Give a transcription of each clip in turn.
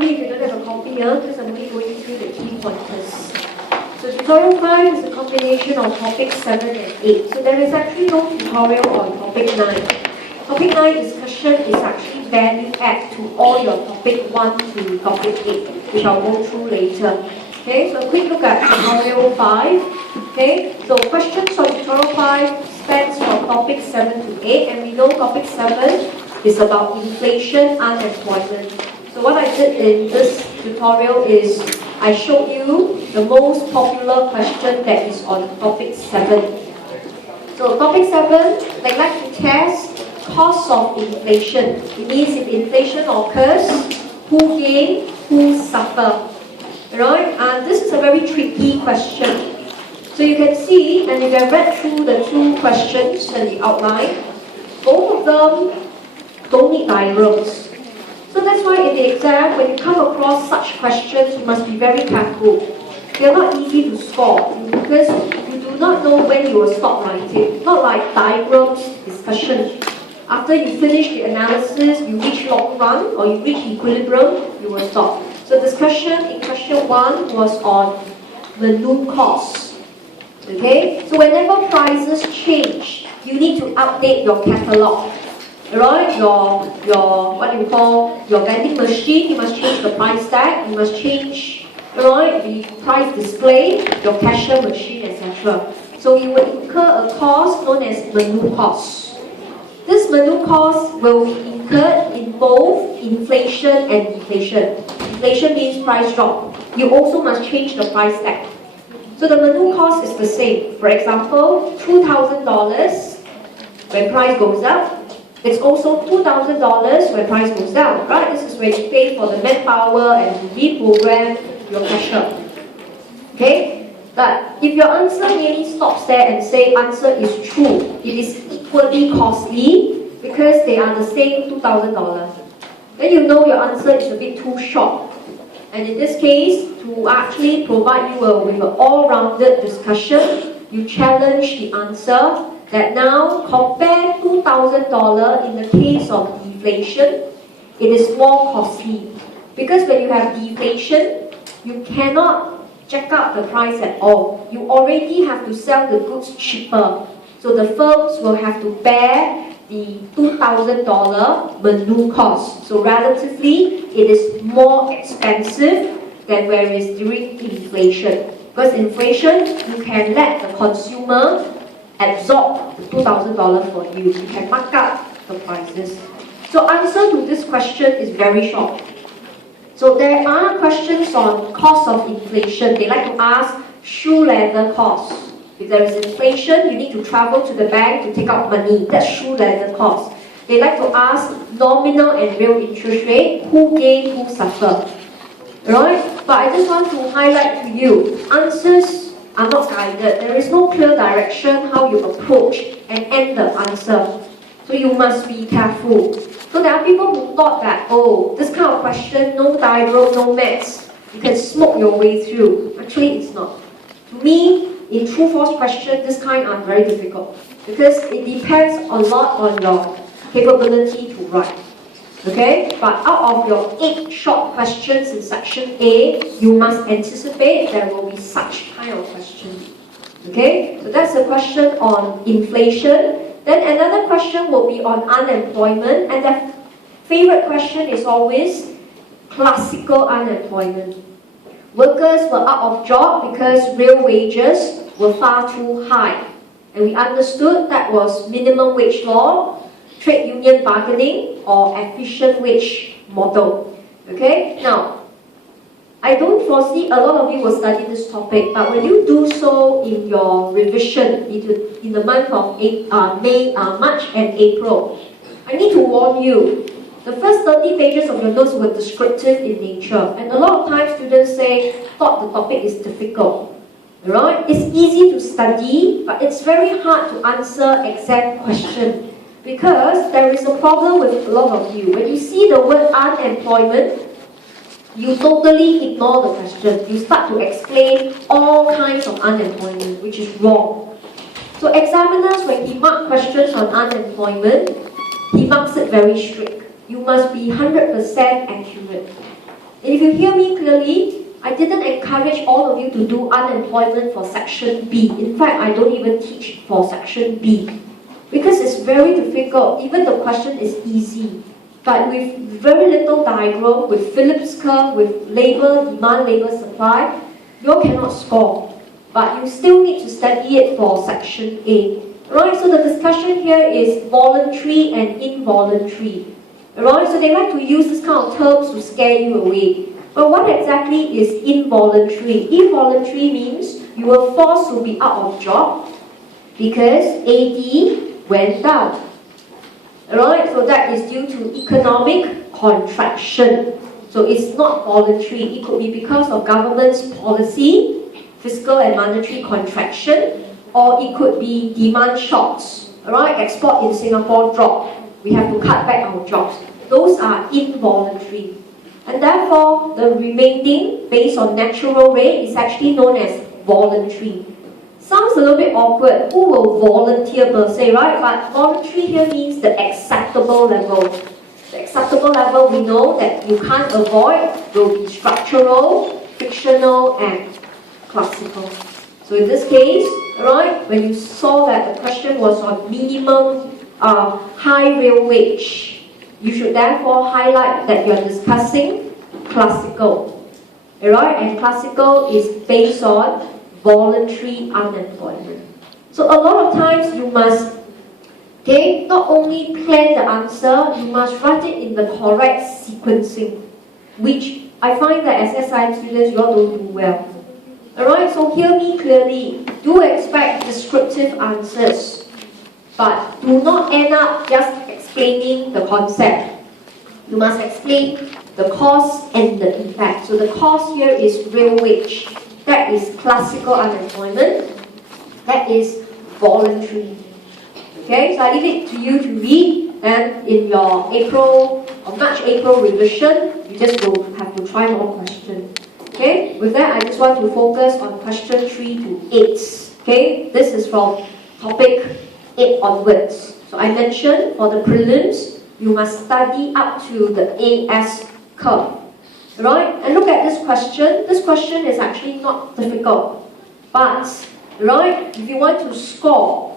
Hopefully if you don't have a copy here, because I'm only going through the key pointers. So tutorial 5 is a combination of topic 7 and 8. So there is actually no tutorial on topic 9. Topic 9 discussion is actually value add to all your topic 1 to topic 8, which I'll go through later. Okay, so a quick look at tutorial 5. Okay, so questions on tutorial 5 spans from topic 7 to 8, and we know topic 7 is about inflation, unemployment. So what I did in this tutorial is I showed you the most popular question that is on topic 7. So topic 7, they like to test cost of inflation. It means if inflation occurs, who gain, who suffer. Right? And this is a very tricky question. So you can see, and if you have read through the two questions and the outline, both of them don't need diagrams. So that's why in the exam, when you come across such questions, you must be very careful. They are not easy to score because you do not know when you will stop writing. Not like diagrams, discussion. After you finish the analysis, you reach long run or you reach equilibrium, you will stop. So discussion in question 1 was on menu costs. Okay? So whenever prices change, you need to update your catalog. Right? Your what you call your vending machine, you must change the price tag, you must change the price display, your cashier machine, etc. So you will incur a cost known as menu cost. This menu cost will be incurred in both inflation and deflation. Inflation means price drop. You also must change the price tag. So the menu cost is the same. For example, $2,000 when price goes up. It's also $2,000 when price goes down, right? This is when you pay for the manpower and you reprogram your cashier. Okay? But if your answer merely stops there and say answer is true, it is equally costly because they are the same $2,000, then you know your answer is a bit too short. And in this case, to actually provide you with an all-rounded discussion, you challenge the answer that now compare $2,000 in the case of deflation, it is more costly. Because when you have deflation, you cannot jack up the price at all. You already have to sell the goods cheaper. So the firms will have to bear the $2,000 menu cost. So relatively, it is more expensive than whereas during inflation. Because inflation, you can let the consumer absorb the $2,000 for you. You can mark up the prices. So answer to this question is very short. So there are questions on cost of inflation. They like to ask shoe leather cost. If there is inflation, you need to travel to the bank to take out money. That's shoe leather cost. They like to ask nominal and real interest rate. Who gain, who suffer. Right? But I just want to highlight to you, answers are not guided. There is no clear direction how you approach and end the answer. So you must be careful. So there are people who thought that, oh, this kind of question, no diagram, no maths, you can smoke your way through. Actually, it's not. To me, in true-false question, this kind are very difficult because it depends a lot on your capability to write. Okay? But out of your 8 short questions in section A, you must anticipate there will be such kind of question. Okay? So that's a question on inflation. Then another question will be on unemployment, and the favorite question is always classical unemployment. Workers were out of job because real wages were far too high. And we understood that was minimum wage law, trade union bargaining, or efficient wage model. Okay? Now, I don't foresee a lot of you will study this topic, but when you do so in your revision in the month of March and April, I need to warn you, the first 30 pages of your notes were descriptive in nature, and a lot of times students thought the topic is difficult. Right? It's easy to study, but it's very hard to answer exam questions because there is a problem with a lot of you. When you see the word unemployment, you totally ignore the question. You start to explain all kinds of unemployment, which is wrong. So examiners, when he marks questions on unemployment, he marks it very strict. You must be 100% accurate. And if you hear me clearly, I didn't encourage all of you to do unemployment for section B. In fact, I don't even teach for section B. Because it's very difficult, even the question is easy. But with very little diagram, with Phillips curve, with labor, demand, labor, supply, you cannot score. But you still need to study it for section A. Right? So the discussion here is voluntary and involuntary. Right? So they like to use this kind of terms to scare you away. But what exactly is involuntary? Involuntary means you were forced to be out of job because AD went down. Right? So that is due to economic contraction. So it's not voluntary. It could be because of government's policy, fiscal and monetary contraction, or it could be demand shocks. Right? Export in Singapore dropped. We have to cut back our jobs. Those are involuntary. And therefore, the remaining based on natural rate is actually known as voluntary. Sounds a little bit awkward. Who will volunteer per se, right? But voluntary here means the acceptable level. The acceptable level we know that you can't avoid will be structural, frictional, and classical. So in this case, right, when you saw that the question was on minimum high real wage, you should therefore highlight that you're discussing classical. Alright? And classical is based on voluntary unemployment. So a lot of times you must not only plan the answer, you must write it in the correct sequencing, which I find that as SIM students, you all don't do well. Alright, so hear me clearly. Do expect descriptive answers, but do not end up just explaining the concept. You must explain the cause and the effect. So the cause here is real wage. That is classical unemployment. That is voluntary. Okay, so I leave it to you to read, and in your March-April revision, you just will have to try more questions. Okay, with that, I just want to focus on question 3 to 8. Okay, this is from topic 8 onwards. So I mentioned for the prelims, you must study up to the AS curve. Right? And look at this question. This question is actually not difficult. But, right, if you want to score,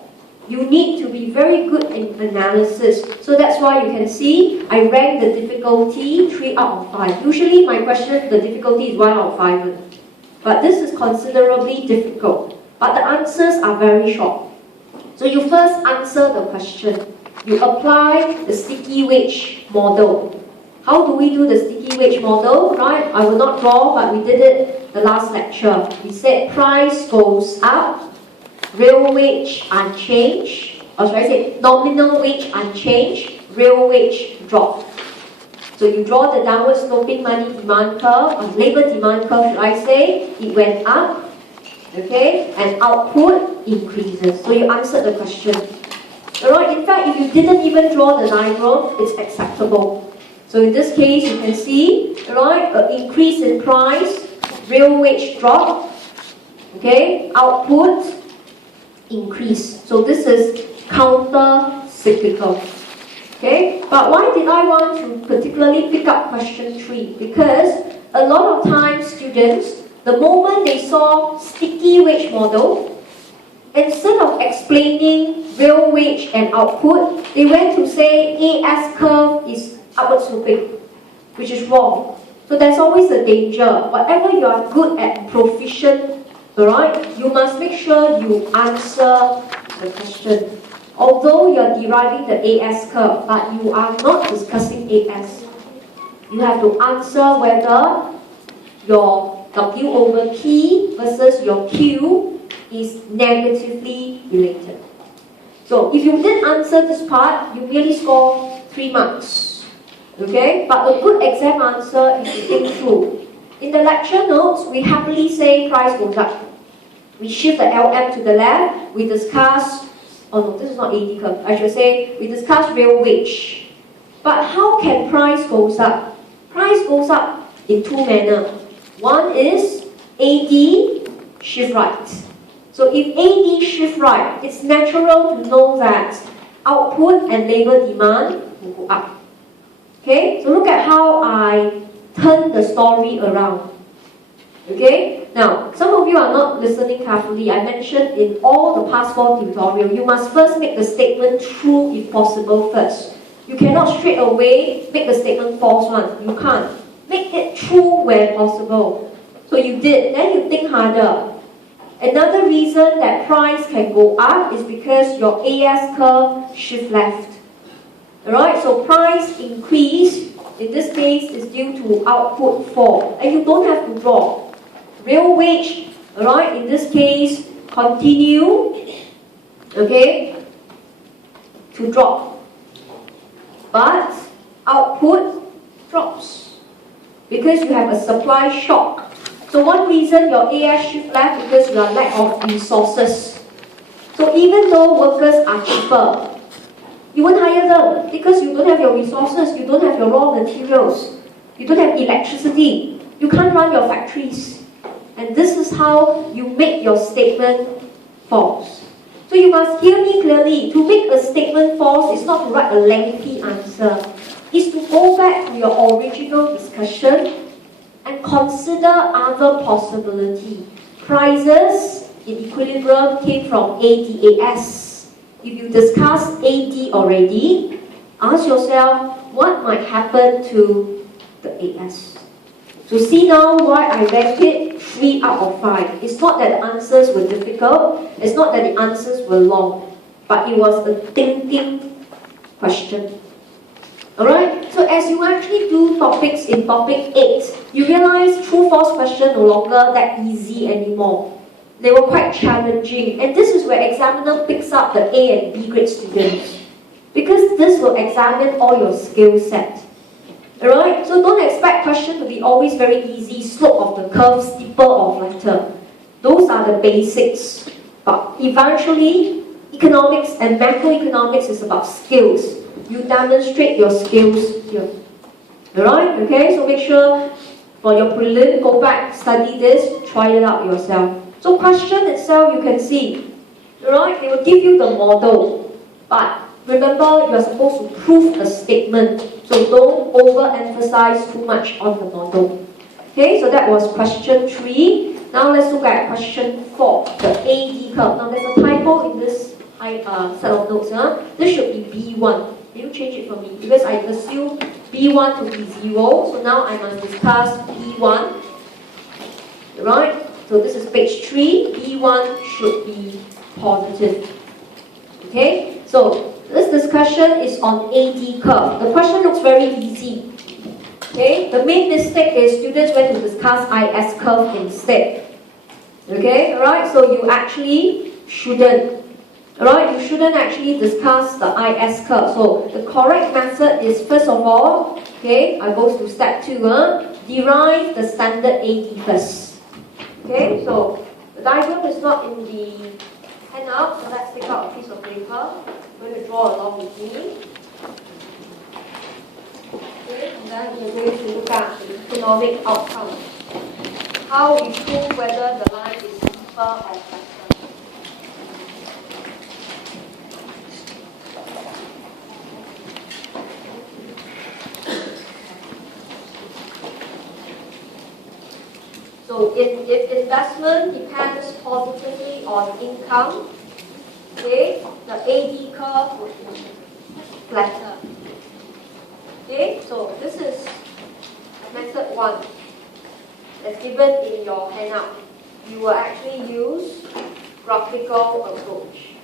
you need to be very good in analysis. So that's why you can see I rank the difficulty 3 out of 5. Usually my question, the difficulty is 1 out of 5. But this is considerably difficult. But the answers are very short. So you first answer the question. You apply the sticky wage model. How do we do the sticky wage model? Right? I will not draw, but we did it the last lecture. We said price goes up, real wage unchanged, or should I say nominal wage unchanged, real wage drop. So you draw the downward sloping money demand curve, or labor demand curve, should I say, it went up, okay, and output increases. So you answered the question. Alright, in fact, if you didn't even draw the diagram, it's acceptable. So in this case, you can see, right, an increase in price, real wage drop, okay, output increase. So this is counter-cyclical. Okay, but why did I want to particularly pick up question 3? Because a lot of times students, the moment they saw sticky wage model, instead of explaining real wage and output, they went to say AS curve is upward sloping, which is wrong. So there's always a danger. Whatever you are good at, proficient, alright, you must make sure you answer the question. Although you're deriving the AS curve, but you are not discussing AS. You have to answer whether your W over P versus your Q is negatively related. So if you didn't answer this part, you merely score 3 marks. Okay? But a good exam answer is to think through. In the lecture notes, we happily say price goes up. We shift the LM to the left, we discuss, oh no, this is not AD curve, I should say, we discuss real wage. But how can price goes up? Price goes up in 2 manners. One is AD shift right. So if AD shift right, it's natural to know that output and labor demand will go up. Okay, so look at how I turn the story around. Okay? Now, some of you are not listening carefully. I mentioned in all the past 4 tutorials, you must first make the statement true if possible first. You cannot straight away make the statement false one. You can't. Make it true where possible. So you did. Then you think harder. Another reason that price can go up is because your AS curve shift left. Alright, so price increase, in this case, is due to output fall. And you don't have to drop. Real wage, alright, in this case, continue, okay, to drop. But output drops because you have a supply shock. So one reason your AS shift left because you are lack of resources. So even though workers are cheaper, you won't hire them because you don't have your resources, you don't have your raw materials, you don't have electricity, you can't run your factories. And this is how you make your statement false. So you must hear me clearly. To make a statement false is not to write a lengthy answer. It's to go back to your original discussion and consider other possibility. Prices in equilibrium came from ADAS. If you discuss AD already, ask yourself what might happen to the AS. So see now why I ranked it 3 out of 5. It's not that the answers were difficult, it's not that the answers were long, but it was a thinking question. Alright, so as you actually do topics in topic 8, you realize true-false question no longer that easy anymore. They were quite challenging, and this is where examiner picks up the A and B grade students, because this will examine all your skill set. Alright, so don't expect question to be always very easy, slope of the curve, steeper or flatter. Those are the basics, but eventually economics and macroeconomics is about skills. You demonstrate your skills here. Alright, okay, so make sure for your prelim, go back, study this, try it out yourself. So question itself, you can see, right? They will give you the model, but remember you are supposed to prove a statement, so don't overemphasize too much on the model. Okay, so that was question 3. Now let's look at question 4, the AD curve. Now there's a typo in this set of notes. This should be B1. Can you change it for me? Because I assume B1 to be 0, so now I must discuss B1. Right? So this is page 3, B1 should be positive. Okay, so this discussion is on AD curve. The question looks very easy. Okay, the main mistake is students went to discuss IS curve instead. Okay, alright, so you actually shouldn't. Alright, you shouldn't actually discuss the IS curve. So the correct method is, first of all, okay, I go to step 2, derive the standard AD first. Okay, so the diagram is not in the handout, so let's take out a piece of paper. I'm going to draw along with me. Okay, and then we're going to look at the economic outcome. How we prove whether the line is steeper or flatter. So if investment depends positively on income, okay, the AD curve would be flatter. Okay, so this is method 1 that's given in your handout. You will actually use graphical approach.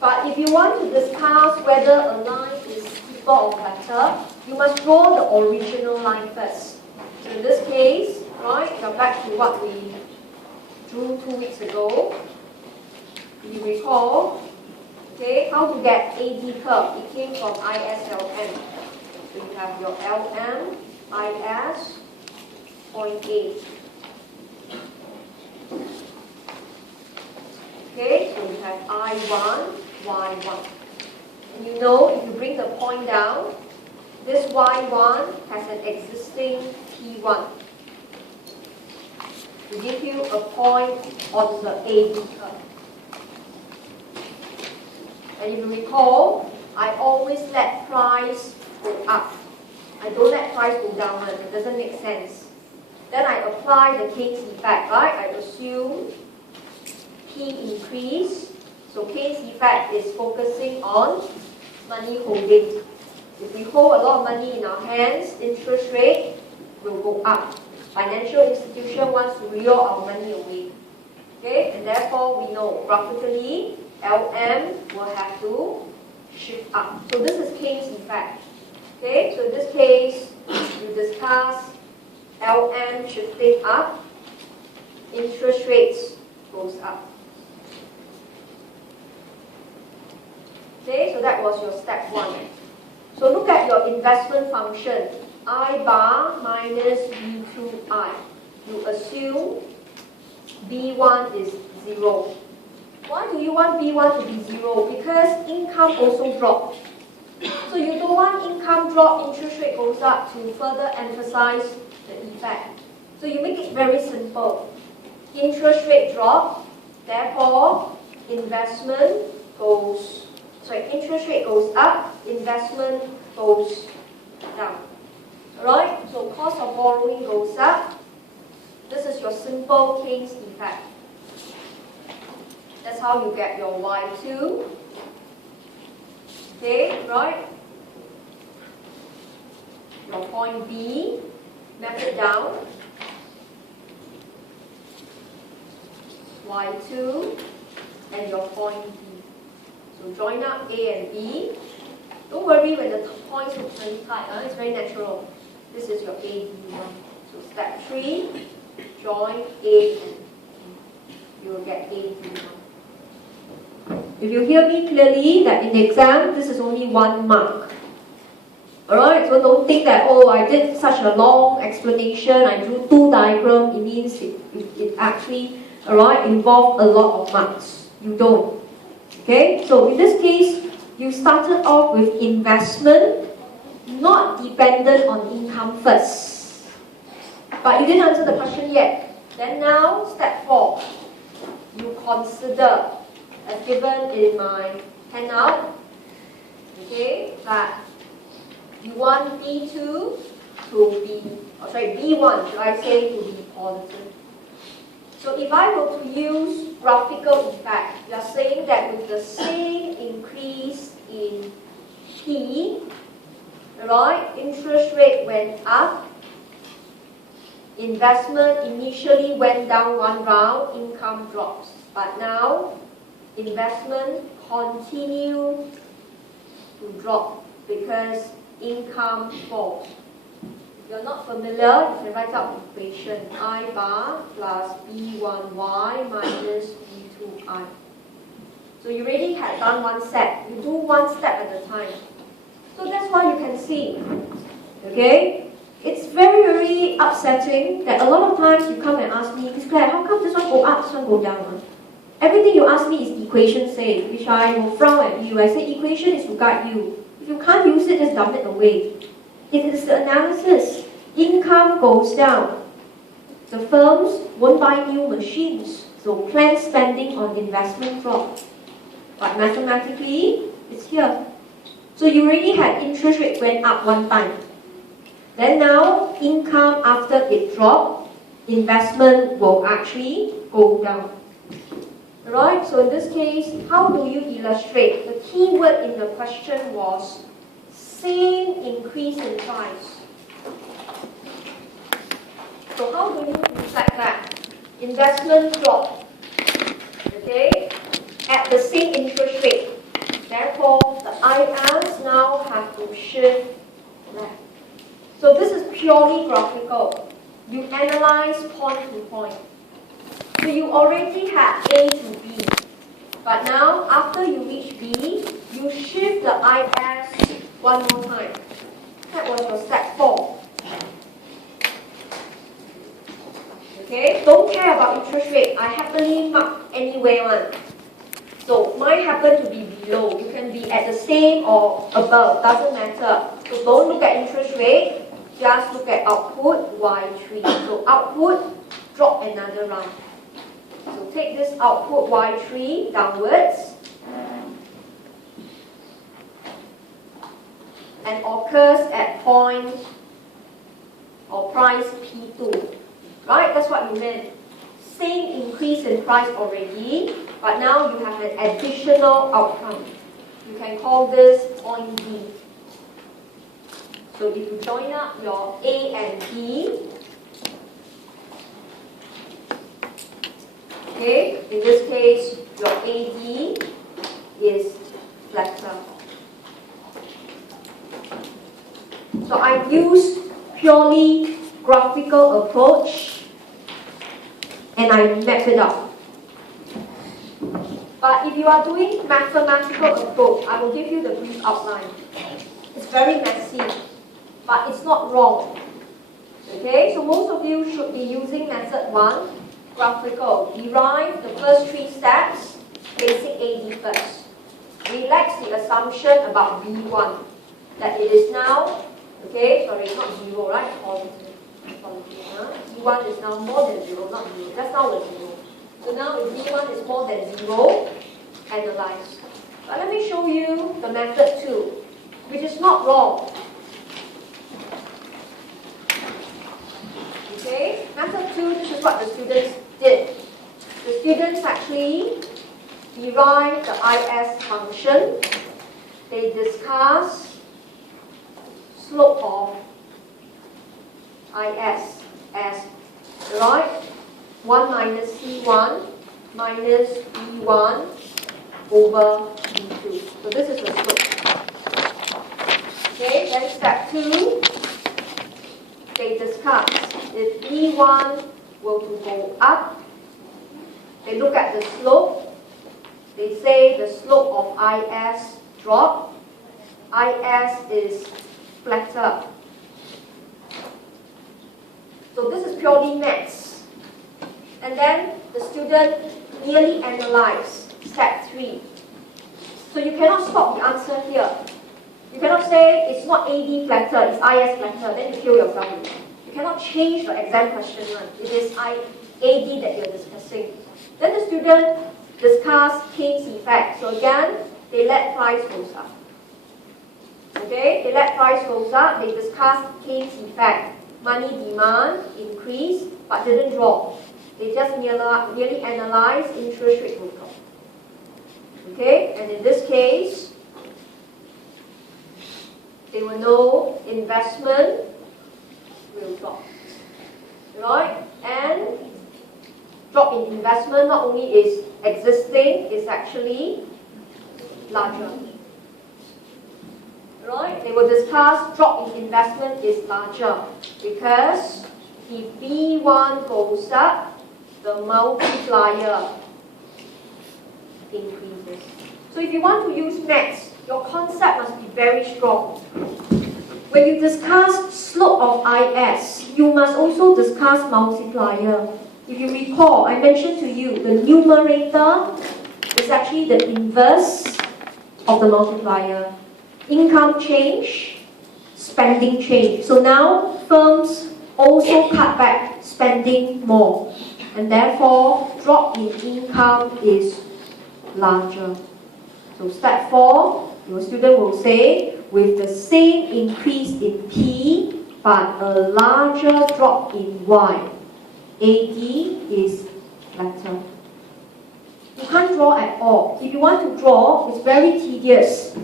But if you want to discuss whether a line is steeper or flatter, you must draw the original line first. So in this case, right, come back to what we drew 2 weeks ago. You recall, okay, how to get AD curve. It came from ISLM. So you have your LM, IS, point A. Okay, so you have I1, Y1. And you know, if you bring the point down, this Y1 has an existing P1 to give you a point on the AD curve. And if you recall, I always let price go up I don't let price go down, it doesn't make sense. Then I apply the Keynes effect, right? I assume P increase. So Keynes effect is focusing on money holding. If we hold a lot of money in our hands, interest rate will go up. Financial institution wants to lure our money away. Okay, and therefore we know graphically LM will have to shift up. So this is Keynes effect. Okay, so in this case, you discuss LM shifting up, interest rates goes up. Okay, so that was your step 1. So look at your investment function, I bar minus B2I. You assume B1 is 0. Why do you want B1 to be 0? Because income also dropped. So you don't want income drop, interest rate goes up to further emphasize the effect. So you make it very simple. Interest rate drop, therefore interest rate goes up, investment goes down. Alright, so cost of borrowing goes up. This is your simple Keynes effect. That's how you get your Y2. Okay, right? Your point B, map it down. Y2 and your point B. So join up A and B. Don't worry when the points look very tight, it's very natural. This is your A, B one. So step 3, join A and B. You will get A, B one. If you hear me clearly that in the exam, this is only 1 mark. Alright, so don't think that, oh, I did such a long explanation, I drew 2 diagrams, it means it actually, alright, involved a lot of marks. You don't. Okay, so in this case, you started off with investment, not dependent on income first. But you didn't answer the question yet. Then now, step 4, you consider, as given in my handout, okay, that you want B2 to be, B1, should I say, to be positive. So if I were to use graphical effect, you are saying that with the same increase in P, right, interest rate went up, investment initially went down 1 round, income drops. But now, investment continue to drop because income falls. If you're not familiar, you can write out the equation I bar plus B1Y minus B2I. So you already had done 1 step. You do 1 step at a time. So that's why you can see. Okay? It's very, very upsetting that a lot of times you come and ask me, Miss Claire, how come this one go up, this one go down? Everything you ask me is equation say, which I will frown at you. I say equation is to guide you. If you can't use it, just dump it away. It is the analysis. Income goes down. The firms won't buy new machines, so planned spending on investment drop. But mathematically, it's here. So you already had interest rate went up 1 time. Then now, income after it dropped, investment will actually go down. Alright, so in this case, how do you illustrate? The key word in the question was same increase in price. So how do you reflect that? Investment drop, okay, at the same interest rate. Therefore, the IRs now have to shift left. So this is purely graphical. You analyze point to point. So you already had A to B. But now, after you reach B, you shift the IS 1 more time. That was your step 4. Okay, don't care about interest rate. I happily mark anywhere one. So mine happen to be below. You can be at the same or above, doesn't matter. So don't look at interest rate, just look at output Y3. So output, drop another round. So take this output Y3 downwards and occurs at point or price P2. Right? That's what you meant. Same increase in price already, but now you have an additional outcome. You can call this point B. So if you join up your A and B, okay, in this case, your AD is flatter. So I used purely graphical approach and I map it out. But if you are doing mathematical approach, I will give you the brief outline. It's very messy, but it's not wrong. Okay, so most of you should be using method 1, graphical. Derive the first 3 steps, basic AD first. Relax the assumption about B1, that it is now, okay, sorry, not 0, right? Positive. B1 is now more than 0, not 0. Just now was 0. So now if B1 is more than 0, analyze. But let me show you the method 2, which is not wrong. Okay, method 2, this is what the students did. The students actually derived the IS function. They discuss slope of IS as, right, 1 minus C1 minus B1 over B2. So this is the slope. Okay, then step 2, they discuss if B1 were to go up, they look at the slope, they say the slope of IS drop, IS is flatter. So this is purely maths. And then the student merely analyze step 3. So you cannot stop the answer here. You cannot say it's not AD flatter, it's IS flatter, then you kill yourself. You cannot change the exam question one. It is AD that you're discussing. Then the student discuss Keynes effect. So again, they let price goes up. Okay, they let price goes up, they discuss Keynes effect. Money demand increased but didn't drop. They just merely analyze interest rate will drop. Okay, and in this case, they will know investment will drop. Right? And drop in investment not only is existing, it's actually larger. Right? They will discuss drop in investment is larger because if B1 goes up, the multiplier increases. So if you want to use maths, your concept must be very strong. When you discuss slope of IS, you must also discuss multiplier. If you recall, I mentioned to you the numerator is actually the inverse of the multiplier. Income change, spending change. So now firms also cut back spending more, and therefore drop in income is larger. So step 4, your student will say, with the same increase in P but a larger drop in Y, AD is flatter. You can't draw at all. If you want to draw, it's very tedious.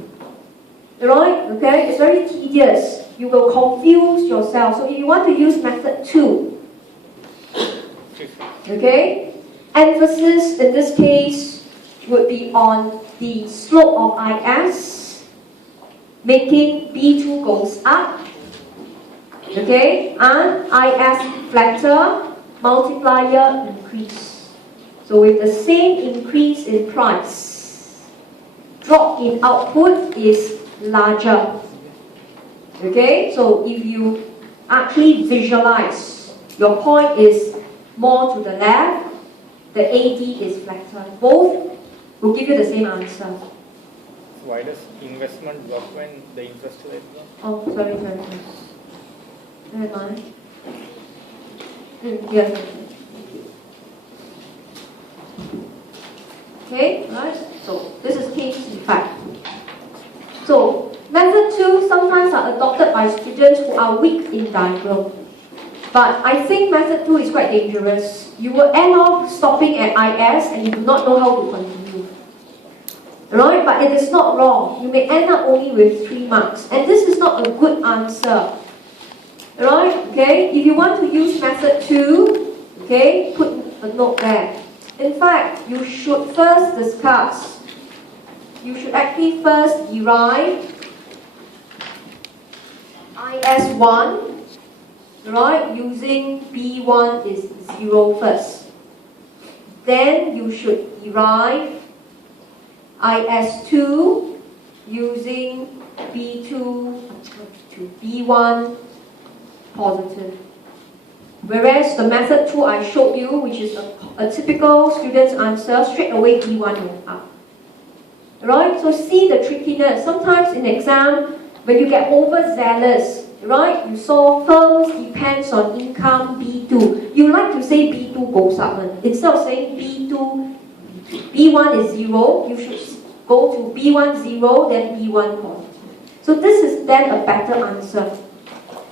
Right? Okay? It's very tedious. You will confuse yourself. So if you want to use method 2, okay? Emphasis in this case would be on the slope of IS, making B2 goes up, okay? And IS flatter, multiplier increase. So with the same increase in price, drop in output is larger. Okay, so if you actually visualize, your point is more to the left, the AD is flatter. Both will give you the same answer. Why does investment work when the interest rate goes? Oh, sorry. Never mind. Yes. Okay, right? So this is Keynes effect. So method 2 sometimes are adopted by students who are weak in diagram. But I think method 2 is quite dangerous. You will end up stopping at IS and you do not know how to continue. Right? But it is not wrong. You may end up only with 3 marks. And this is not a good answer. Right? Okay? If you want to use method 2, okay, put a note there. In fact, you should first discuss. You should actually first derive IS1, right, using B1 is 0 first. Then you should derive IS2 using B2 to B1 positive. Whereas the method 2 I showed you, which is a typical student's answer, straight away B1 went up. Right? So see the trickiness. Sometimes in exam, when you get overzealous, right? You saw firms depends on income B2. You like to say B2 goes up. Instead of saying B2, B1 is 0, you should go to B1 0, then B1 positive. So this is then a better answer.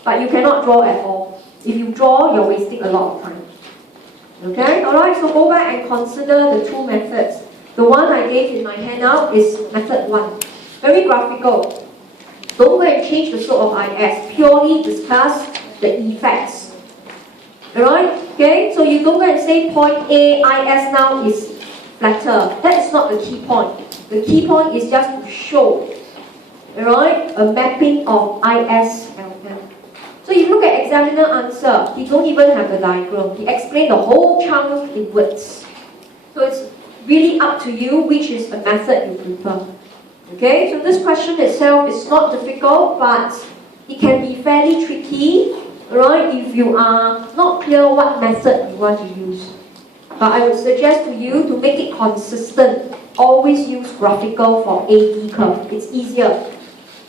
But you cannot draw at all. If you draw, you're wasting a lot of time. Okay? Alright, so go back and consider the 2 methods. The one I gave in my handout is method 1. Very graphical. Don't go and change the slope of IS. Purely discuss the effects. Alright? Okay? So you don't go and say point A, IS now is flatter. That is not the key point. The key point is just to show, alright, a mapping of IS LM. So you look at examiner answer, he don't even have the diagram. He explained the whole chunk in words. So it's really up to you which is the method you prefer. Okay, so this question itself is not difficult, but it can be fairly tricky, right, if you are not clear what method you want to use. But I would suggest to you to make it consistent. Always use graphical for AD curve. It's easier,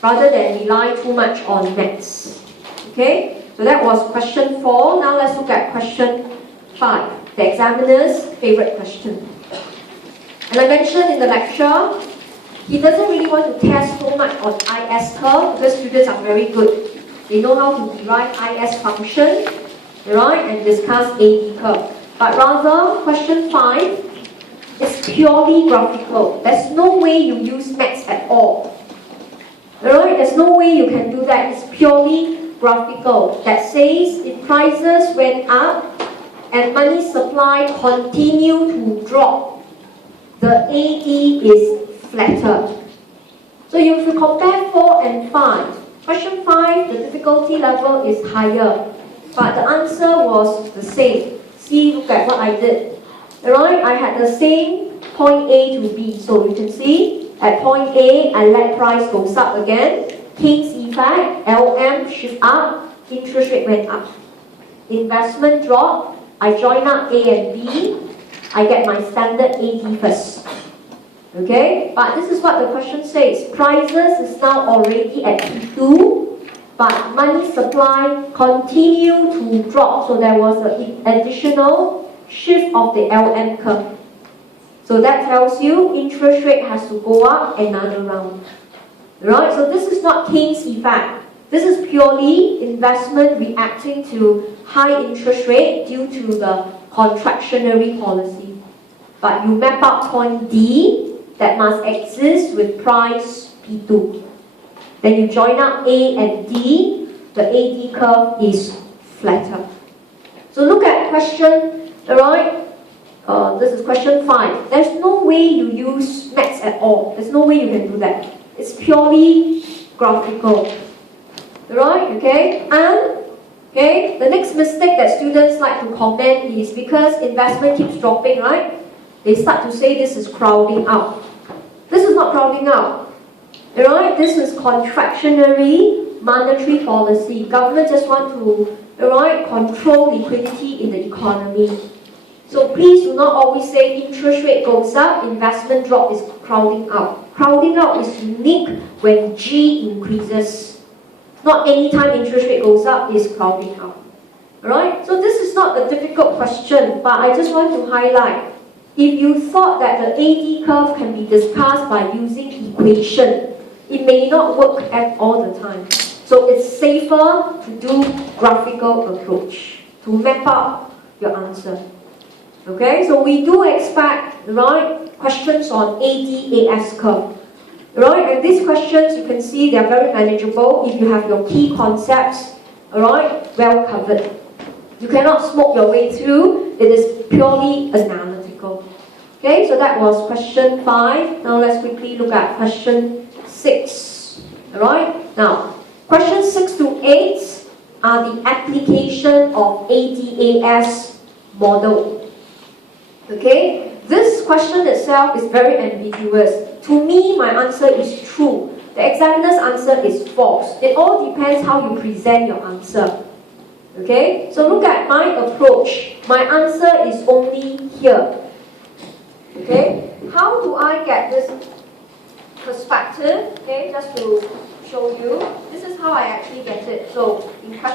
rather than rely too much on maths. Okay, so that was question 4. Now let's look at question 5, the examiner's favorite question. And I mentioned in the lecture, he doesn't really want to test so much on IS curve because students are very good. They know how to derive IS function, right, and discuss AD curve. But rather, question 5 is purely graphical. There's no way you use maths at all. Alright, there's no way you can do that. It's purely graphical. That says if prices went up and money supply continue to drop, the AD is flatter. So if you compare 4 and 5, question 5, the difficulty level is higher, but the answer was the same. See, look at what I did. Alright, I had the same point A to B. So you can see, at point A, I let price goes up again. King's effect, LM shift up, interest rate went up. Investment drop, I join up A and B. I get my standard AD first. Okay, but this is what the question says. Prices is now already at T2, but money supply continue to drop. So there was an additional shift of the LM curve. So that tells you interest rate has to go up another round. Right? So this is not Keynes effect. This is purely investment reacting to high interest rate due to the contractionary policy. But you map out point D that must exist with price P2. Then you join up A and D, the AD curve is flatter. So look at question, alright? This is question 5. There's no way you use maths at all. There's no way you can do that. It's purely graphical. Alright, okay? And, okay, the next mistake that students like to comment is because investment keeps dropping, right? They start to say this is crowding out. This is not crowding out. Alright, this is contractionary monetary policy. Government just want to, alright, control liquidity in the economy. So please do not always say interest rate goes up, investment drop is crowding out. Crowding out is unique when G increases. Not any time interest rate goes up is crowding out. Alright, so this is not a difficult question, but I just want to highlight. If you thought that the AD curve can be discussed by using equation, it may not work at all the time. So it's safer to do graphical approach. to map out your answer. Okay, so we do expect, right, questions on ADAS curve. Right, and these questions, you can see they're very manageable if you have your key concepts, alright, well covered. You cannot smoke your way through, it is purely analytical. Okay, so that was question 5. Now let's quickly look at question 6. Alright, now, questions 6 to 8 are the application of ADAS model. Okay, this question itself is very ambiguous. To me, my answer is true. The examiner's answer is false. It all depends how you present your answer. Okay, so look at my approach. My answer is only here. Okay, how do I get this perspective? Okay, just to show you, this is how I actually get it. So in